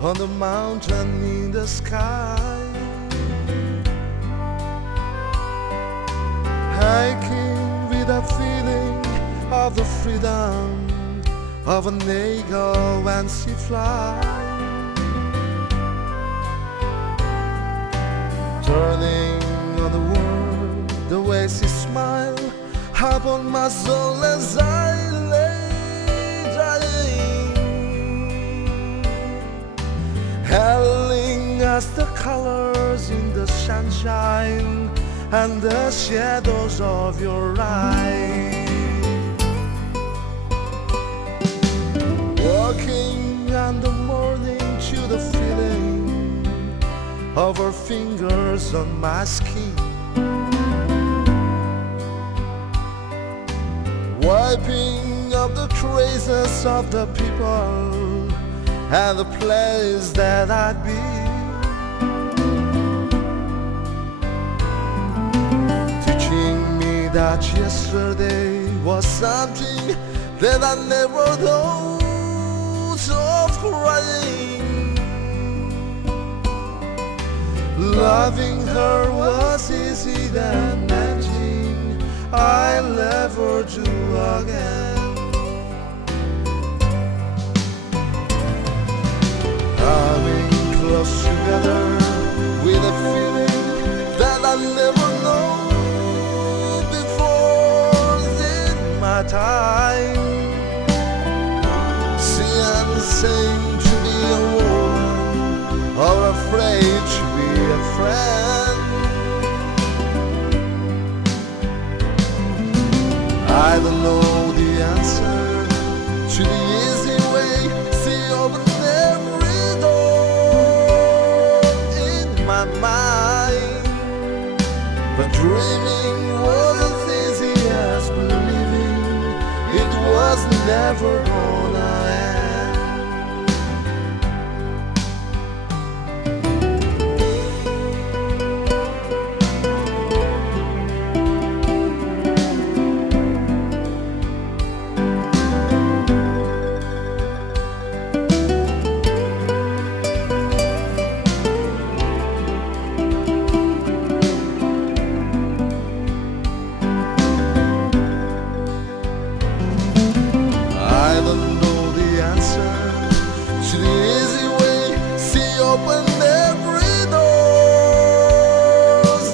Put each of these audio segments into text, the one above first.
on the mountain in the sky, hiking with a feeling of the freedom of an eagle when she flies, turning on the world the way she smiled upon my soul as I lay dying, hailing as the colors in the sunshine and the shadows of your eyes. Walking in the morning to the feeling of her fingers on my skin, wiping up the traces of the people and the place that I'd been, teaching me that yesterday was something that I never thought of crying. Loving her was easy than anything I'll ever do again. Coming close together with a feeling that I never known before in my time. Saying to be a woman or afraid to be a friend, I don't know the answer to the easy way. See, open every door in my mind, but dreaming was as easy as believing it was never gonna end. Open every doors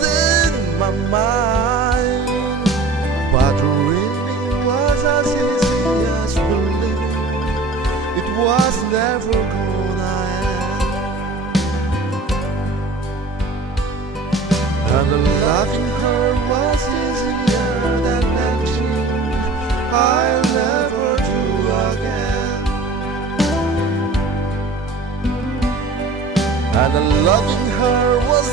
in my mind, but dreaming was as easy as believing it was never gonna end. And loving her was easier than anything I'll never do again. And loving her was